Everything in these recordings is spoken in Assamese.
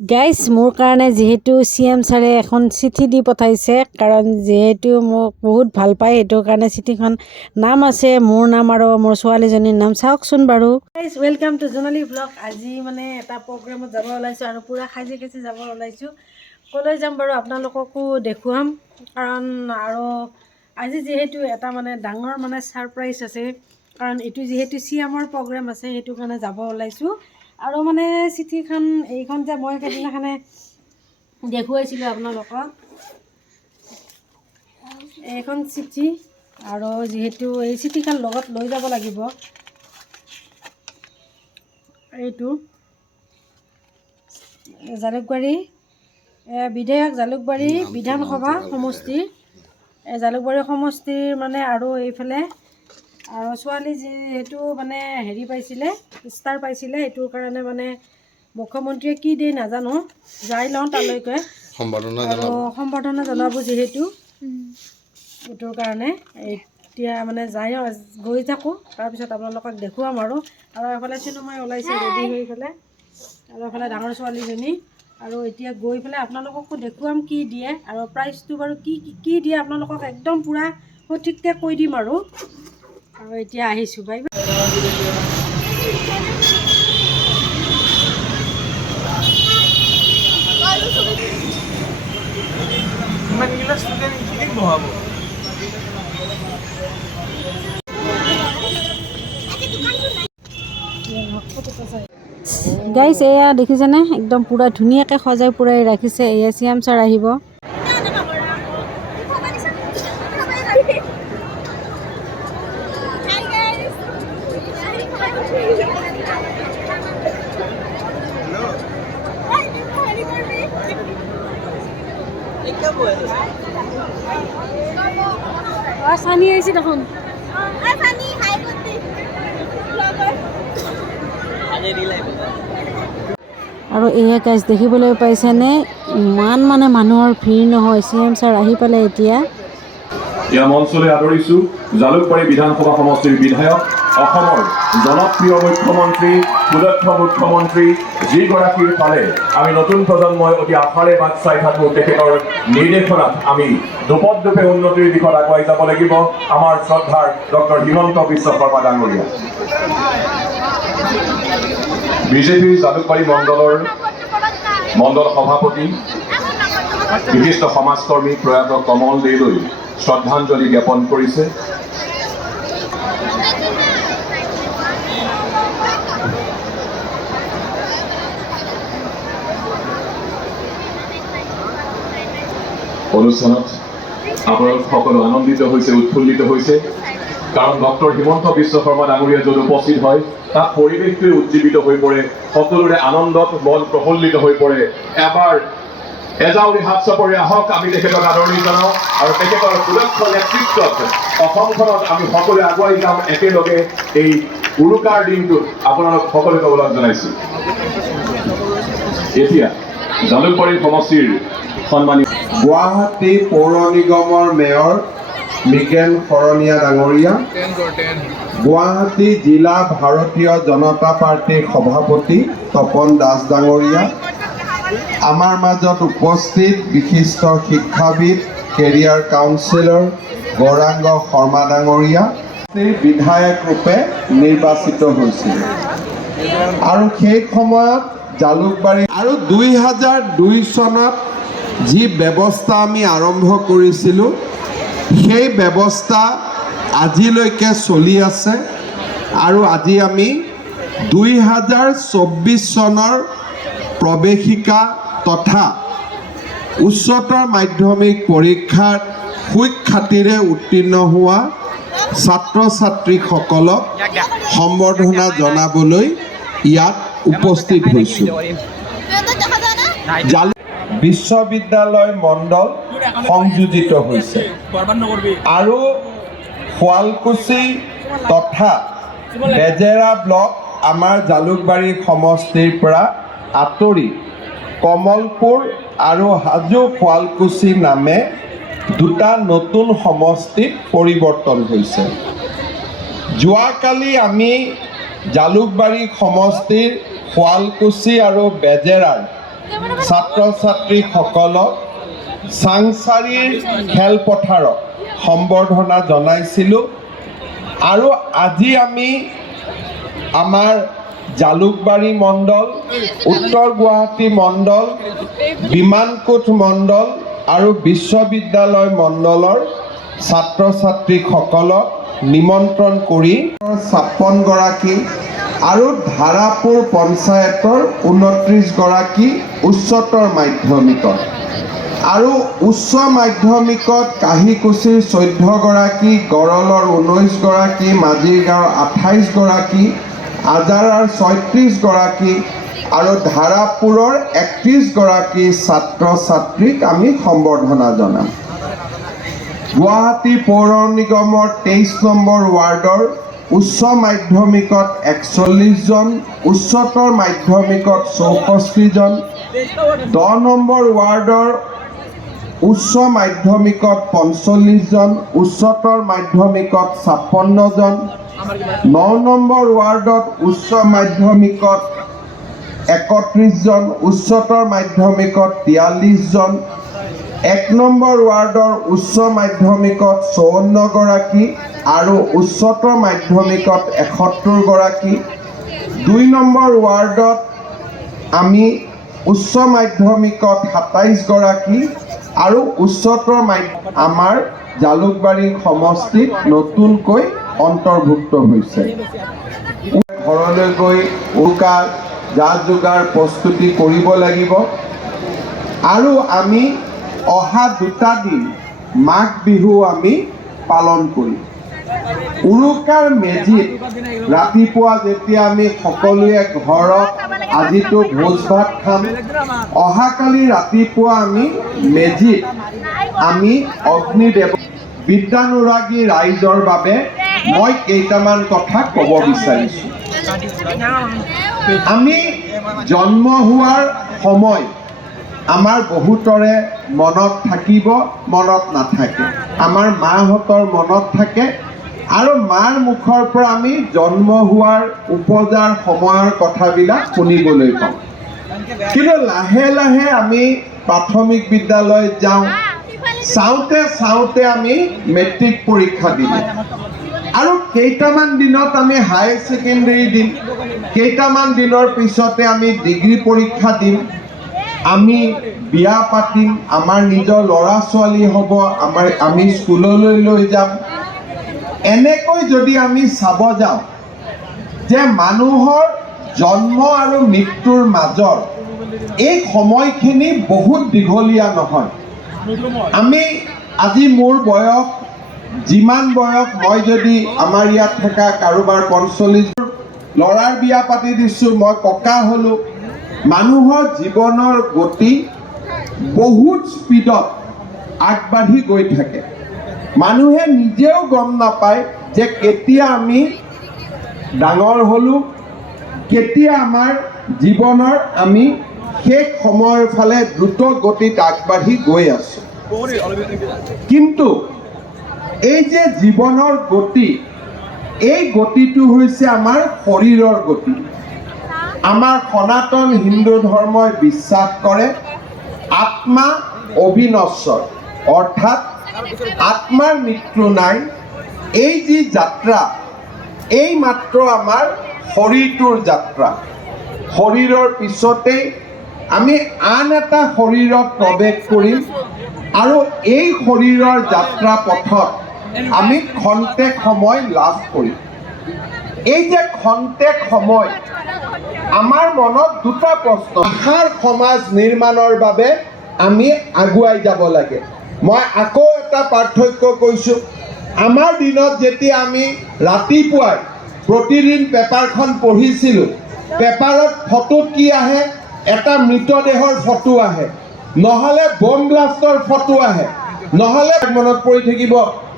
গাইজ মোৰ কাৰণে যিহেতু CM ছাৰে এখন চিঠি দি পঠাইছে, কাৰণ যিহেতু মোক বহুত ভাল পায় সেইটো কাৰণে চিঠিখন নাম আছে মোৰ নাম আৰু মোৰ ছোৱালীজনীৰ নাম। চাওকচোন বাৰু। Guys welcome to Jonali blog. আজি মানে এটা প্ৰগ্ৰেমত যাব ওলাইছোঁ আৰু পূৰা সাজি কাচি যাব ওলাইছোঁ। ক'লৈ যাম বাৰু আপোনালোককো দেখুৱাম, কাৰণ আৰু আজি যিহেতু এটা মানে ডাঙৰ মানে ছাৰপ্ৰাইজ আছে, কাৰণ এইটো যিহেতু CMৰ প্ৰগ্ৰেম আছে সেইটো কাৰণে যাব ওলাইছোঁ। আৰু মানে চিঠিখন এইখন যে মই সেইদিনাখনে দেখুৱাইছিলোঁ আপোনালোকক, এইখন চিঠি, আৰু যিহেতু এই চিঠিখন লগত লৈ যাব লাগিব। এইটো জালুকবাৰী বিধায়ক জালুকবাৰী বিধানসভা সমষ্টিৰ, জালুকবাৰী সমষ্টিৰ মানে, আৰু এইফালে আৰু ছোৱালী যিহেতু মানে হেৰি পাইছিলে, ষ্টাৰ পাইছিলে, সেইটোৰ কাৰণে মানে মুখ্যমন্ত্ৰীয়ে কি দিয়ে নাজানো, যাই লওঁ তালৈকে আৰু সম্বৰ্ধনা জনাব যিহেতু, এইটোৰ কাৰণে এতিয়া মানে গৈ থাকোঁ। তাৰপিছত আপোনালোকক দেখুৱাম আৰু এফালে চিনেমাই ওলাইছে ৰেডি হৈ পেলাই, আৰু এফালে ডাঙৰ ছোৱালীজনী, আৰু এতিয়া গৈ পেলাই আপোনালোককো দেখুৱাম কি দিয়ে, আৰু প্ৰাইজটো বাৰু কি দিয়ে আপোনালোকক একদম পূৰা সঠিককৈ কৈ দিম আৰু এতিয়া আহিছোঁ। Bye bye. গাইজ এয়া দেখিছেনে, একদম পূৰা ধুনীয়াকৈ সজাই পুৰাই ৰাখিছে। এয়া CM ছাৰ আহিব। চানি আহিছে দেখোন। আৰু এয়া গাইজ দেখিবলৈ পাইছেনে, ইমান মানে মানুহৰ ভিৰ নহয়। CM ছাৰ আহি পালে এতিয়া। ইয়াৰ মঞ্চলৈ আদৰিছোঁ জালুকবাৰী বিধানসভা সমষ্টিৰ বিধায়ক, অসমৰ জনপ্ৰিয় মুখ্যমন্ত্ৰী, সুদক্ষ মুখ্যমন্ত্ৰী, যিগৰাকীৰ ফালে আমি নতুন প্ৰজন্মই অতি আশাৰে বাট চাই থাকোঁ। তেখেতৰ নিৰ্দেশনাত আমি দোপতদোপে উন্নতিৰ দিশত আগুৱাই যাব লাগিব। আমাৰ শ্ৰদ্ধাৰ ডক্টৰ হিমন্ত বিশ্ব শৰ্মা ডাঙৰীয়া, বিজেপিৰ জালুকবাৰী মণ্ডল সভাপতি, বিশিষ্ট সমাজকৰ্মী প্ৰয়াত কমল দেলৈ শ্ৰদ্ধাঞ্জলি জ্ঞাপন কৰিছে। অনুষ্ঠানত আপোনালোক সকলো আনন্দিত হৈছে, উৎফুল্লিত হৈছে, কাৰণ ডক্টৰ হিমন্ত বিশ্ব শৰ্মা ডাঙৰীয়া য'ত উপস্থিত হয় তাত পৰিৱেশটোৱে উজ্জীৱিত হৈ পৰে, সকলোৰে আনন্দত মন প্ৰফুল্লিত হৈ পৰে। এবাৰ এজাউৰি হাত চাপৰি আহক, আমি তেখেতক আদৰণি জনাওঁ, আৰু তেখেতৰ সুদক্ষ নেতৃত্বত অসমখনত আমি সকলোৱে আগুৱাই যাম একেলগে। এই উৰুকাৰ দিনটোত আপোনালোক সকলোকে অনুৰোধ জনাইছোঁ। এতিয়া জালুকবাৰী সমষ্টিৰ সন্মানীয় গুৱাহাটী পৌৰ নিগমৰ মেয়ৰ মৃগেন শৰণীয়া ডাঙৰীয়া, গুৱাহাটী জিলা ভাৰতীয় জনতা পাৰ্টীৰ সভাপতি তপন দাস ডাঙৰীয়া, আমাৰ মাজত উপস্থিত বিশিষ্ট শিক্ষাবিদ, কেৰিয়াৰ কাউন্সিলৰ গৌৰাংগ শৰ্মা ডাঙৰীয়া বিধায়ক ৰূপে নিৰ্বাচিত হৈছিল, আৰু সেই সময়ত জালুকবাৰী আৰু 2002 চনত যি ব্যৱস্থা আমি আৰম্ভ কৰিছিলোঁ, সেই ব্যৱস্থা আজিলৈকে চলি আছে। আৰু আজি আমি 2024 চনৰ প্ৰৱেশিকা তথা উচ্চতৰ মাধ্যমিক পৰীক্ষাত সুখ্যাতিৰে উত্তীৰ্ণ হোৱা ছাত্ৰ ছাত্ৰীসকলক সম্বৰ্ধনা জনাবলৈ ইয়াত উপস্থিত হৈছোঁ। বিশ্ববিদ্যালয় মণ্ডল সংযোজিত হৈছে, আৰু শুৱালকুছি তথা বেজেৰা ব্লক আমাৰ জালুকবাৰী সমষ্টিৰ পৰা আঁতৰি কমলপুৰ আৰু হাজো শুৱালকুছি নামে দুটা নতুন সমষ্টিত পৰিৱৰ্তন হৈছে। যোৱাকালি আমি জালুকবাৰী সমষ্টিৰ শুৱালকুছি আৰু বেজেৰাৰ ছাত্ৰ ছাত্ৰীসকলক চাংচাৰিৰ খেলপথাৰত সম্বৰ্ধনা জনাইছিলোঁ। আৰু আজি আমি আমাৰ জালুকবাৰী মণ্ডল, উত্তৰ গুৱাহাটী মণ্ডল, বিমানকোট মণ্ডল আৰু বিশ্ববিদ্যালয় মণ্ডলৰ ছাত্ৰ ছাত্ৰীসকলক নিমন্ত্ৰণ কৰি 56 গৰাকী আৰু ধাৰাপুৰ পঞ্চায়তৰ 29 গৰাকী উচ্চতৰ মাধ্যমিকত আৰু উচ্চ মাধ্যমিকত কাহিকুছিৰ 14 গৰাকী, গড়লৰ 19 গৰাকী, মাজিৰগাঁৱৰ 28 গৰাকী, আজাৰাৰ 36 গৰাকী আৰু ধাৰাপুৰৰ 31 গৰাকী ছাত্ৰ ছাত্ৰীক আমি সম্বৰ্ধনা জনাম। গুৱাহাটী পৌৰ নিগমৰ 23 নম্বৰ ৱাৰ্ডৰ উচ্চ মাধ্যমিকত 41 জন, উচ্চতৰ মাধ্যমিকত 64 জন, 10 নম্বৰ ৱাৰ্ডৰ উচ্চ মাধ্যমিকত 45 জন, উচ্চতৰ মাধ্যমিকত 56 জন, 9 নম্বৰ ৱাৰ্ডত উচ্চ মাধ্যমিকত 31 জন, উচ্চতৰ মাধ্যমিকত 43 জন, 1 নম্বৰ ৱাৰ্ডৰ উচ্চ মাধ্যমিকত 54 গৰাকী আৰু উচ্চতৰ মাধ্যমিকত 71 গৰাকী, 2 নম্বৰ ৱাৰ্ডত আমি উচ্চ মাধ্যমিকত 27 গৰাকী আৰু উচ্চতৰ আমাৰ জালুকবাৰী সমষ্টিত নতুনকৈ অন্তৰ্ভুক্ত হৈছে। ঘৰলৈ গৈ উৰুকা যা যোগাৰ প্ৰস্তুতি কৰিব লাগিব আৰু আমি অহা 2টা দিন মাঘ বিহু আমি পালন কৰিম। উৰুকাৰ মেজিত ৰাতিপুৱা যেতিয়া আমি সকলোৱে ঘৰত আজিতো ভোজ ভাত খাম, অহাকালি ৰাতিপুৱা আমি মেজিত আমি অগ্নিদেৱ বিদ্যানুৰাগী ৰাইজৰ বাবে মই কেইটামান কথা ক'ব বিচাৰিছোঁ। আমি জন্ম হোৱাৰ সময় আমাৰ বহুতৰে মনত থাকিব, মনত নাথাকে। আমাৰ মাহঁতৰ মনত থাকে আৰু মাৰ মুখৰ পৰা আমি জন্ম হোৱাৰ উপজাৰ সময়ৰ কথাবিলাক শুনিবলৈ পাওঁ। কিন্তু লাহে লাহে আমি প্ৰাথমিক বিদ্যালয়ত যাওঁ, চাওঁতে চাওঁতে আমি মেট্ৰিক পৰীক্ষা দিলোঁ আৰু কেইটামান দিনত আমি হায়াৰ ছেকেণ্ডেৰী দিম, কেইটামান দিনৰ পিছতে আমি ডিগ্ৰী পৰীক্ষা দিম, আমি বিয়া পাতিম, আমাৰ নিজৰ ল'ৰা ছোৱালী হ'ব, আমি স্কুললৈ লৈ যাম। এনেকৈ যদি আমি চাব যাওঁ যে মানুহৰ জন্ম আৰু মৃত্যুৰ মাজৰ এই সময়খিনি বহুত দীঘলীয়া নহয়। আমি আজি মোৰ বয়স যিমান বয়স, মই যদি আমাৰ ইয়াত থকা কাৰোবাৰ 45 ল'ৰাৰ বিয়া পাতি দিছোঁ, মই ককা হ'লোঁ। মানুহৰ জীৱনৰ গতি বহুত স্পীডত আগবাঢ়ি গৈ থাকে। মানুহে নিজেও গম নাপায় যে কেতিয়া আমি ডাঙৰ হ'লোঁ, কেতিয়া আমাৰ জীৱনৰ আমি শেষ সময়ৰ ফালে দ্ৰুত গতিত আগবাঢ়ি গৈ আছোঁ। কিন্তু এই যে জীৱনৰ গতি, এই গতিটো হৈছে আমাৰ শৰীৰৰ গতি। আমাৰ সনাতন হিন্দু ধৰ্মই বিশ্বাস কৰে আত্মা অবিনশ্বৰ, অৰ্থাৎ আত্মাৰ মৃত্যু নাই। এই যি যাত্ৰা, এই মাত্ৰ আমাৰ শৰীৰটোৰ যাত্ৰা। শৰীৰৰ পিছতেই আমি আন এটা শৰীৰত প্ৰৱেশ কৰিম আৰু এই শৰীৰৰ যাত্ৰা পথত আমি খন্তেক সময় লাভ কৰিম। এই যে খন্তেক সময়, আমাৰ মনত 2টা প্ৰশ্ন। আশাৰ সমাজ নিৰ্মাণৰ বাবে আমি আগুৱাই যাব লাগে। মই আকৌ এটা পাৰ্থক্য কৈছোঁ। আমাৰ দিনত যেতিয়া আমি ৰাতিপুৱাই প্ৰতিদিন পেপাৰখন পঢ়িছিলোঁ, পেপাৰত ফটোত কি আহে? এটা মৃতদেহৰ ফটো আহে, নহ'লে বম ব্লাষ্টৰ ফটো আহে, নহ'লে মনত পৰি থাকিব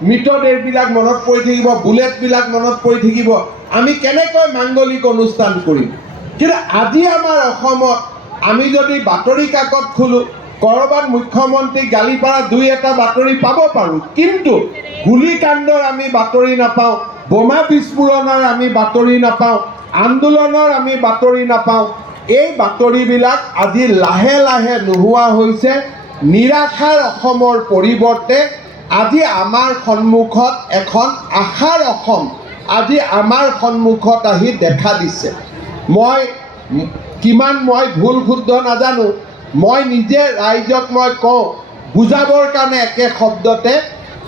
মৃতদেহবিলাক, মনত পৰি থাকিব বুলেটবিলাক, মনত পৰি থাকিব আমি কেনেকৈ মাংগলিক অনুষ্ঠান কৰিম। কিন্তু আজি আমাৰ অসমত আমি যদি বাতৰি কাকত খোলোঁ, ক'ৰবাত মুখ্যমন্ত্ৰীক গালি পাৰা 2-এটা বাতৰি পাব পাৰোঁ, কিন্তু গুলীকাণ্ডৰ আমি বাতৰি নাপাওঁ, বোমা বিস্ফোৰণৰ আমি বাতৰি নাপাওঁ, আন্দোলনৰ আমি বাতৰি নাপাওঁ। এই বাতৰিবিলাক আজি লাহে লাহে নোহোৱা হৈছে। নিৰাশাৰ অসমৰ পৰিৱৰ্তে আজি আমাৰ সন্মুখত এখন আশাৰ অসম আজি আমাৰ সন্মুখত আহি দেখা দিছে। মই ভুল শুদ্ধ নাজানো, মই নিজে ৰাইজক মই কওঁ বুজাবৰ কাৰণে একে শব্দতে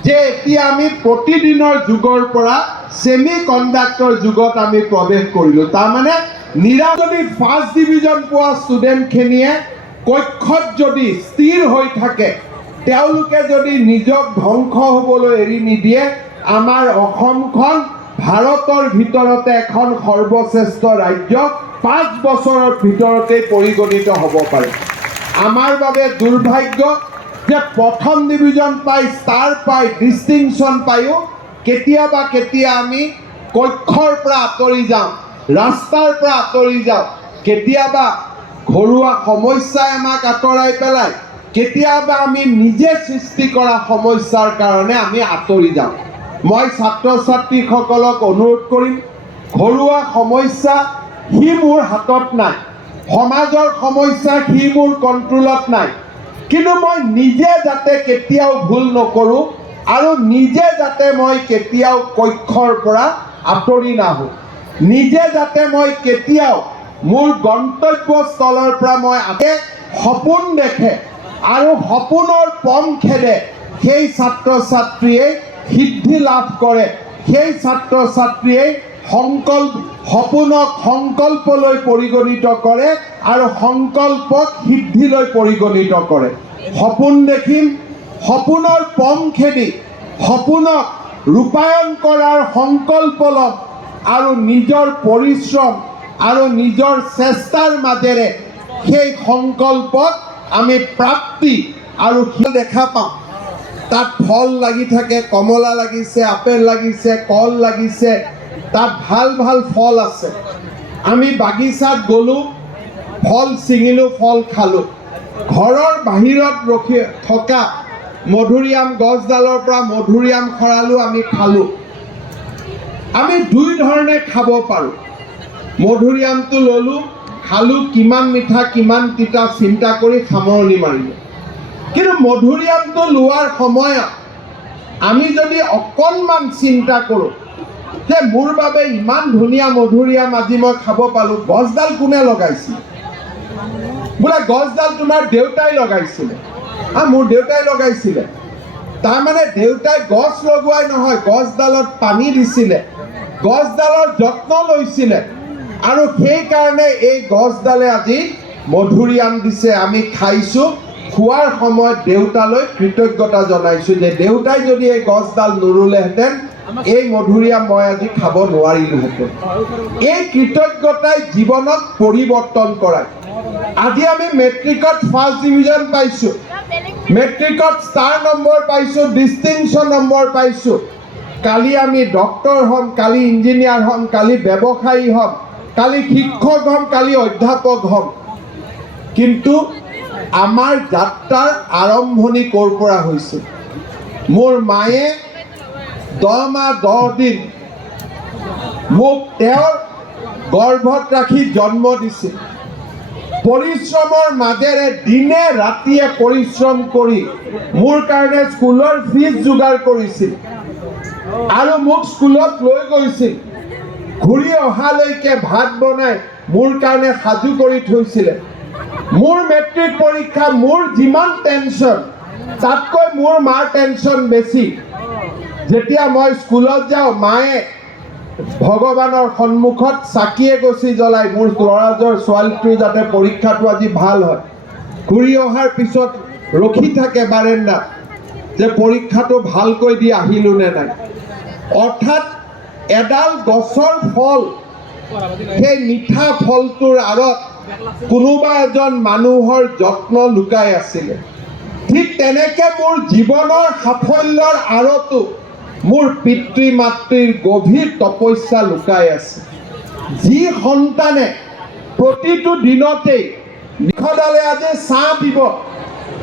যে এতিয়া আমি প্ৰতিদিনৰ যুগৰ পৰা ছেমি কণ্ডাক্টৰ যুগত আমি প্ৰৱেশ কৰিলোঁ। তাৰমানে যদি ফাৰ্ষ্ট ডিভিজন পোৱা ষ্টুডেণ্টখিনিয়ে কক্ষত যদি স্থিৰ হৈ থাকে, তেওঁলোকে যদি নিজক ধ্বংস হ'বলৈ এৰি নিদিয়ে, আমাৰ অসমখন ভাৰতৰ ভিতৰতে এখন সৰ্বশ্ৰেষ্ঠ ৰাজ্য 5 বছৰৰ ভিতৰতে পৰিগণিত হ'ব পাৰে। আমাৰ বাবে দুৰ্ভাগ্য যে প্ৰথম ডিভিজন পাই, ষ্টাৰ পাই, ডিষ্টিংশ্যন পায়ো কেতিয়া আমি কক্ষৰ পৰা আঁতৰি যাওঁ, ৰাস্তাৰ পৰা আঁতৰি যাওঁ, কেতিয়াবা ঘৰুৱা সমস্যাই আমাক আঁতৰাই পেলায়, কেতিয়াবা আমি নিজে সৃষ্টি কৰা সমস্যাৰ কাৰণে আমি আঁতৰি যাওঁ। মই ছাত্ৰ ছাত্ৰীসকলক অনুৰোধ কৰিম, ঘৰুৱা সমস্যা সি মোৰ হাতত নাই, সমাজৰ সমস্যা সি মোৰ কণ্ট্ৰলত নাই, কিন্তু মই নিজে যাতে কেতিয়াও ভুল নকৰোঁ আৰু নিজে যাতে মই কেতিয়াও কক্ষৰ পৰা আঁতৰি নাহোঁ, নিজে যাতে মই কেতিয়াও মোৰ গন্তব্যস্থলৰ পৰা মই সপোন দেখে আৰু সপোনৰ পম খেদে সেই ছাত্ৰ ছাত্ৰীয়ে সিদ্ধি লাভ কৰে, সেই ছাত্ৰ ছাত্ৰীয়ে সপোনক সংকল্পলৈ পৰিগণিত কৰে আৰু সংকল্পক সিদ্ধিলৈ পৰিগণিত কৰে। সপোন দেখিম, সপোনৰ পম খেদি সপোনক ৰূপায়ণ কৰাৰ সংকল্প ল'ম আৰু নিজৰ পৰিশ্ৰম আৰু নিজৰ চেষ্টাৰ মাজেৰে সেই সংকল্পত আমি প্ৰাপ্তি আৰু দেখা পাওঁ। তাত ফল লাগি থাকে, কমলা লাগিছে, আপেল লাগিছে, কল লাগিছে, তাত ভাল ভাল ফল আছে। আমি বাগিচাত গ'লোঁ, ফল ছিঙিলোঁ, ফল খালোঁ। ঘৰৰ বাহিৰত ৰখি থকা মধুৰিআম গছডালৰ পৰা মধুৰিআম খৰালোঁ, আমি খালোঁ। আমি দুই ধৰণে খাব পাৰোঁ। মধুৰিআমটো ল'লোঁ, খালোঁ, কিমান মিঠা কিমান তিতা চিন্তা কৰি সামৰণি মাৰিলোঁ। কিন্তু মধুৰিআমটো লোৱাৰ সময়ত আমি যদি অকণমান চিন্তা কৰোঁ যে মোৰ বাবে ইমান ধুনীয়া মধুৰিআম আজি মই খাব পালোঁ, গছডাল কোনে লগাইছিল? বোলে গছডাল তোমাৰ দেউতাই লগাইছিলে। মোৰ দেউতাই লগাইছিলে। তাৰমানে দেউতাই গছ লগোৱাই নহয়, গছডালত পানী দিছিলে, গছডালৰ যত্ন লৈছিলে আৰু সেইকাৰণে এই গছডালে আজি মধুৰিআম দিছে, আমি খাইছোঁ। খোৱাৰ সময়ত দেউতালৈ কৃতজ্ঞতা জনাইছোঁ যে দেউতাই যদি এই গছডাল নুৰুলেহেঁতেন এই মধুৰিআম মই আজি খাব নোৱাৰিলোহেঁতেন। এই কৃতজ্ঞতাই জীৱনত পৰিৱৰ্তন কৰায়। আজি আমি মেট্ৰিকত ফাৰ্ষ্ট ডিভিজন পাইছোঁ, মেট্ৰিকত ষ্টাৰ নম্বৰ পাইছোঁ, ডিষ্টিংশ্যন নম্বৰ পাইছোঁ। কালি আমি ডক্তৰ হ'ম, কালি ইঞ্জিনিয়াৰ হ'ম, কালি ব্যৱসায়ী হ'ম, কালি শিক্ষক হ'ম, কালি অধ্যাপক হ'ম। কিন্তু আমাৰ যাত্ৰাৰ আৰম্ভণি ক'ৰ পৰা হৈছিল? মোৰ মায়ে 10 মাহ 10 দিন মোক তেওঁৰ গৰ্ভত ৰাখি জন্ম দিছিল। পৰিশ্ৰমৰ মাজেৰে দিনে ৰাতিয়ে পৰিশ্ৰম কৰি মোৰ কাৰণে স্কুলৰ ফিজ যোগাৰ কৰিছিল আৰু মোক স্কুলত লৈ গৈছিল। ঘূৰি অহালৈকে ভাত বনাই মোৰ কাৰণে সাজু কৰি থৈছিলে। মোৰ মেট্ৰিক পৰীক্ষা, মোৰ যিমান টেনশ্যন তাতকৈ মোৰ মাৰ টেনশ্যন বেছি। যেতিয়া মই স্কুলত যাওঁ, মায়ে ভগৱানৰ সন্মুখত চাকি এগছি জ্বলাই মোৰ ল'ৰাটোৰ ছোৱালীটোৰ যাতে পৰীক্ষাটো আজি ভাল হয়। ঘূৰি অহাৰ পিছত ৰখি থাকে বাৰেণ্ডাত যে পৰীক্ষাটো ভালকৈ দি আহিলোঁ নে নাই। অৰ্থাৎ এডাল গছৰ ফল, সেই মিঠা ফলটোৰ আঁৰত কোনোবা এজন মানুহৰ যত্ন লুকাই আছিলে। ঠিক তেনেকৈ মোৰ জীৱনৰ সাফল্যৰ আঁৰতো মোৰ পিতৃ মাতৃৰ গভীৰ তপস্যা লুকাই আছে। যি সন্তানে প্ৰতিটো দিনতেই বৃক্ষডালে আজি ছাঁ দিব,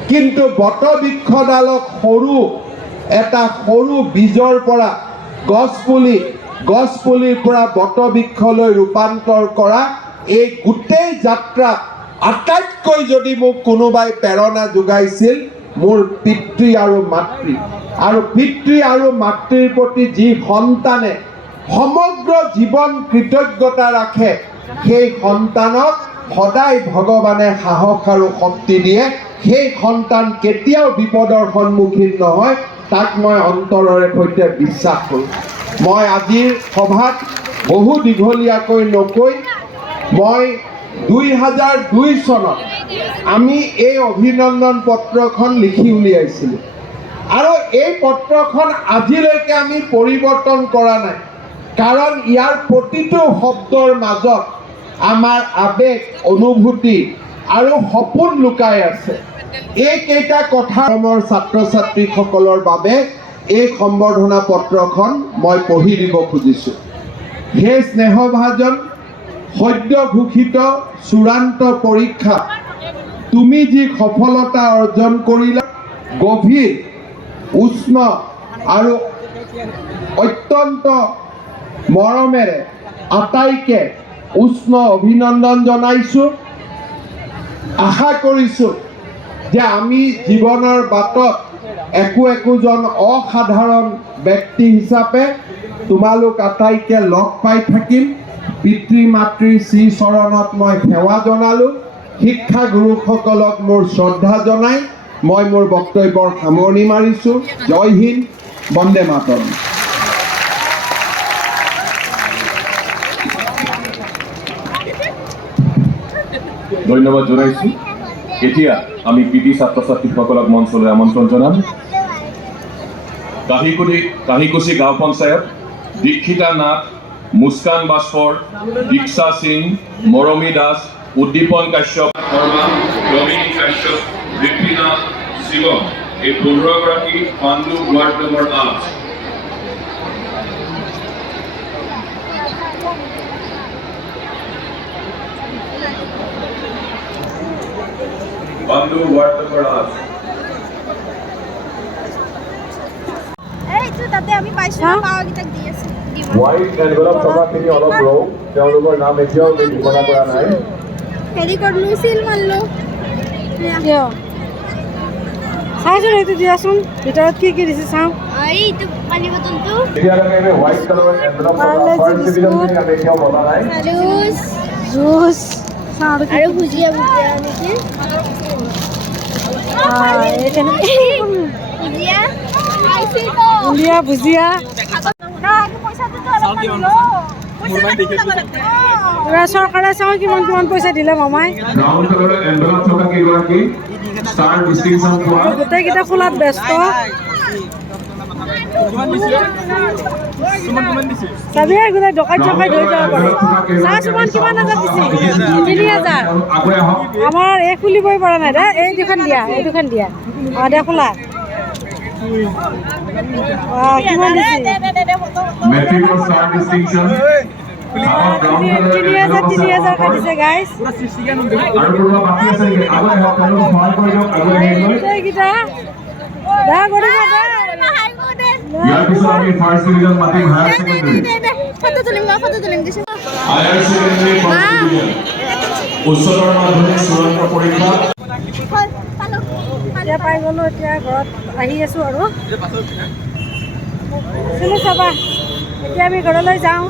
কিন্তু বটবৃক্ষডালক এটা সৰু বীজৰ পৰা গছপুলিৰ পৰা বটবৃক্ষলৈ ৰূপান্তৰ কৰা এই গোটেই যাত্ৰাত আটাইতকৈ যদি মোক কোনোবাই প্ৰেৰণা যোগাইছিল মোৰ পিতৃ আৰু মাতৃ। আৰু পিতৃ আৰু মাতৃৰ প্ৰতি যি সন্তানে সমগ্ৰ জীৱন কৃতজ্ঞতা ৰাখে, সেই সন্তানক সদায় ভগৱানে সাহস আৰু শক্তি দিয়ে। সেই সন্তান কেতিয়াও বিপদৰ সন্মুখীন নহয়, তাক মই অন্তৰেৰে সৈতে বিশ্বাস কৰোঁ। মই আজিৰ সভাত বহু দীঘলীয়াকৈ নকৈ মই 2002 চনত আমি এই অভিনন্দন পত্ৰখন লিখি উলিয়াইছিলোঁ আৰু এই পত্ৰখন আজিলৈকে আমি পৰিৱৰ্তন কৰা নাই, কাৰণ ইয়াৰ প্ৰতিটো শব্দৰ মাজত আমাৰ আবেগ, অনুভূতি আৰু সপোন লুকাই আছে। এইকেইটা কথা মোৰ ছাত্ৰ ছাত্ৰীসকলৰ বাবে এই সম্বৰ্ধনা পত্ৰখন মই পঢ়ি দিব খুজিছোঁ। হে স্নেহভাজন, সদ্য ঘোষিত চূড়ান্ত পৰীক্ষা তুমি যি সফলতা অৰ্জন কৰিলা, গভীৰ, উষ্ণ আৰু অত্যন্ত মৰমেৰে আটাইকে উষ্ণ অভিনন্দন জনাইছোঁ। আশা কৰিছোঁ যে আমি জীৱনৰ বাটত একোজন অসাধাৰণ ব্যক্তি হিচাপে তোমালোক আটাইকে লগ পাই থাকিম। পিতৃ মাতৃৰ শ্ৰী চৰণত মই সেৱা জনালোঁ। শিক্ষাগুৰুসকলক মোৰ শ্ৰদ্ধা জনাই মই মোৰ বক্তব্যৰ সামৰণি মাৰিছোঁ। জয় হিন্দ, বন্দে মাতৰম। ধন্যবাদ জনাইছোঁ। এতিয়া আমি কৃতি ছাত্ৰ ছাত্ৰীসকলক মঞ্চলৈ আমন্ত্ৰণ জনাম। কাহিকুছি গাঁও পঞ্চায়ত দীক্ষিতা নাথ, মুস্কান বাস্কৰ, দীক্ষা সিং, মৰমী দাস, উদ্দীপন কাশ্যপ শৰ্মা, ৰমিনী কাশ্যপ, ঋপিনা শিৱম, এই 15গৰাকী Pandu ward number 8। Pandu ward number 8। তাতে আমি পাইছোঁ পাৱাকেইটাক দি আছে দিব। হোৱাইট এনভেলপ থকাখিনি অলপ ৰওঁ, তেওঁলোকৰ নাম এতিয়াও ঘোষণা কৰা নাই। হেৰি কৰিলোঁ, চিল মাৰিলোঁ। কিয় চাওঁচোন, সেইটো দিয়াচোন, ভিতৰত কি কি দিছে চাওঁ। এইটো পানী বটলটো এতিয়ালৈকে আমি হোৱাইট কালাৰৰ এনভেলপ থকা ফাৰ্ষ্ট ডিভিজনখিনি আমি এতিয়াও বনা নাই। জুচ চাওঁ আৰু ভুজিয়া নেকি? বুন্দিয়া ভুজিয়া চৰকাৰে চাওঁ কিমান কিমান পইচা দিলে মামাই। ব্ৰাউন কালাৰৰ এনভেলপ থকা কেইগৰাকী ষ্টাৰ ডিষ্টিংশ্যন পোৱা। গোটেইকেইটা খোলাত ব্যস্ত। চাবি গোটেই দোকান চকাই ধৰি যাব পাৰে। চাহ চুমান কিমান হাজাৰ দিছে? 3000। আগুৱাই আহক। আমাৰ এই খুলিবই পৰা নাই দে। এই দুখন দিয়া, এই দুখন দিয়া। দে খোলা। কিমান দিছে? মেট্ৰিকৰ ষ্টাৰ ডিষ্টিংশ্যন 3000 কাটিছে গাইজ। আৰু কোনোবা বাকী আছে নেকি? আগুৱাই আহক, তেওঁলোকক সহায় কৰি দিয়ক, আগুৱাই আহিবলৈ। গোটেইকেইটা দে গৰিব দে। ইয়াৰ পিছত আমি ফাৰ্ষ্ট ডিভিজন মাতিম হায়াৰ ছেকেণ্ডেৰী। ফটো তুলিম দিছোঁ। হায়াৰ ছেকেণ্ডেৰী ফাৰ্ষ্ট ডিভিজন উচ্চতৰ মাধ্যমিক চূড়ান্ত পৰীক্ষা। এতিয়া পাই গ'লোঁ, এতিয়া ঘৰত আহি আছোঁ আৰু চিনি চাবা। এতিয়া আমি ঘৰলৈ যাওঁ।